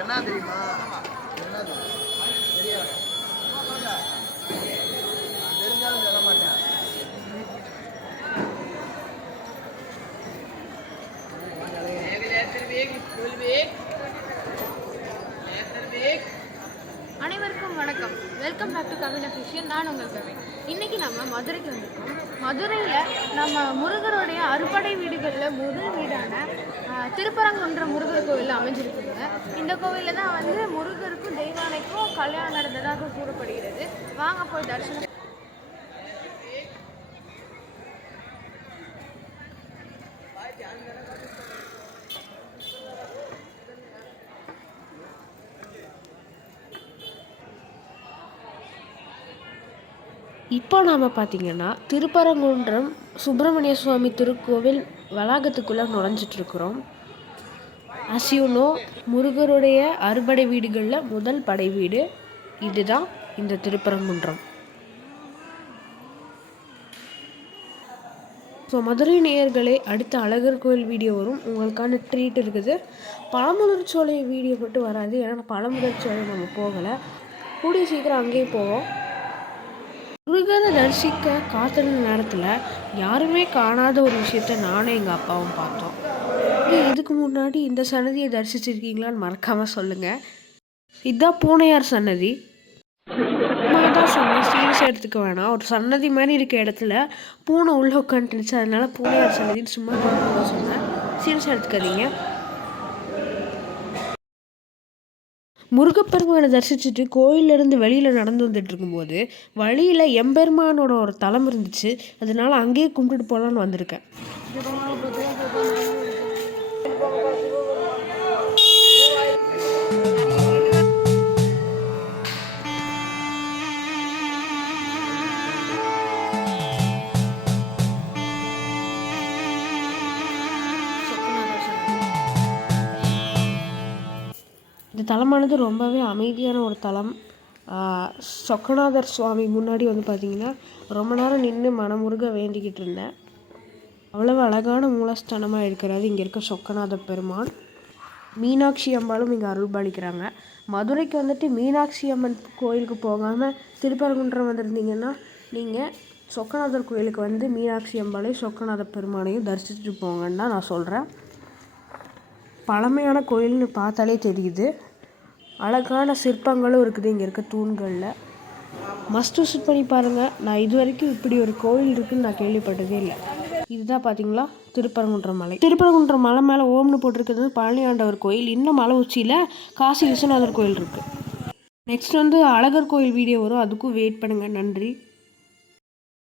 என்ன தெரியுமா என்னது தெரியாது தெரிஞ்சாலும் சொல்ல மாட்டேன். அனைவருக்கும் வணக்கம். Welcome back to Kavin official. நான் உங்கள் கவின். இன்றைக்கி நம்ம மதுரைக்கு வந்திருக்கோம். மதுரையில் நம்ம முருகருடைய அறுபடை வீடுகளில் முதல் வீடான திருப்பரங்குன்றம் முருகர் கோவில் அமைஞ்சிருக்குங்க. இந்த கோவிலில் தான் வந்து முருகருக்கும் தெய்வானைக்கும் கல்யாணம் நடந்ததாக கூறப்படுகிறது. வாங்க போய் தரிசனம். இப்போ நாம் பார்த்திங்கன்னா திருப்பரங்குன்றம் சுப்பிரமணிய சுவாமி திருக்கோவில் வளாகத்துக்குள்ளே நுழைஞ்சிட்ருக்குறோம். அசியூனோ முருகருடைய அறுபடை வீடுகளில் முதல் படை வீடு இதுதான் இந்த திருப்பரங்குன்றம். ஸோ மதுரை நேயர்களே, அடுத்த அழகர் கோயில் வீடியோ வரும். உங்களுக்கான ட்ரீட் இருக்குது. பழமுதிர்ச்சோலை வீடியோ மட்டும் வராது, ஏன்னா பழமுதிர்ச்சோலை நம்ம போகலை. கூடிய சீக்கிரம் அங்கேயே போவோம். முருகரை தரிசிக்க காத்திருந்த நேரத்தில் யாருமே காணாத ஒரு விஷயத்த நானும் எங்கள் அப்பாவும் பார்த்தோம். இதுக்கு முன்னாடி இந்த சன்னதியை தரிசிச்சிருக்கீங்களான்னு மறக்காமல் சொல்லுங்கள். இதுதான் பூனையார் சன்னதி. தான் சொன்னேன், சீரியஸ் எடுத்துக்க வேணாம். ஒரு சன்னதி மாதிரி இருக்க இடத்துல பூனை உள்ளே உட்காந்துருச்சு, அதனால பூனையார் சன்னதின்னு சும்மா சொன்னேன். சீரியஸ் எடுத்துக்காதீங்க. முருகப்பெருமானை தரிசிச்சுட்டு கோயிலிருந்து வெளியில் நடந்து வந்துட்டு இருக்கும்போது வழியில் எம்பெருமானோட ஒரு தலம் இருந்துச்சு. அதனால அங்கேயே கும்பிட்டுட்டு போகலான்னு வந்திருக்கேன். இந்த தலமானது ரொம்பவே அமைதியான ஒரு தலம். சொக்கநாதர் சுவாமி முன்னாடி வந்து பார்த்திங்கன்னா ரொம்ப நேரம் நின்று மனமுருக வேண்டிக்கிட்டு இருந்தேன். அவ்வளவு அழகான மூலஸ்தானமாக இருக்கிறது இங்கே இருக்க சொக்கநாத பெருமான். மீனாட்சி அம்பாலும் இங்கே அருள்பாலிக்கிறாங்க. மதுரைக்கு வந்துட்டு மீனாட்சி அம்மன் கோயிலுக்கு போகாமல் திருப்பரங்குன்றம் வந்திருந்தீங்கன்னா நீங்கள் சொக்கநாதர் கோயிலுக்கு வந்து மீனாட்சி அம்பாலையும் சொக்கநாத பெருமானையும் தரிசிச்சுட்டு போங்கன்னு தான் நான் சொல்கிறேன். பழமையான கோயில்னு பார்த்தாலே தெரியுது. அழகான சிற்பங்களும் இருக்குது இங்கே இருக்க தூண்களில். மஸ்ட் விசிட் பண்ணி பாருங்கள். நான் இது வரைக்கும் இப்படி ஒரு கோயில் இருக்குதுன்னு நான் கேள்விப்பட்டதே இல்லை. இதுதான் பார்த்தீங்களா திருப்பரங்குன்றம் மலை. திருப்பரங்குன்றம் மலை மேலே ஓம்னு போட்டிருக்கிறது பழனி ஆண்டவர் கோயில். இன்னும் மலை உச்சியில் காசி விஸ்வநாதர் கோயில் இருக்குது. நெக்ஸ்ட் வந்து அழகர் கோயில் வீடியோ வரும், அதுக்கும் வெயிட் பண்ணுங்கள். நன்றி.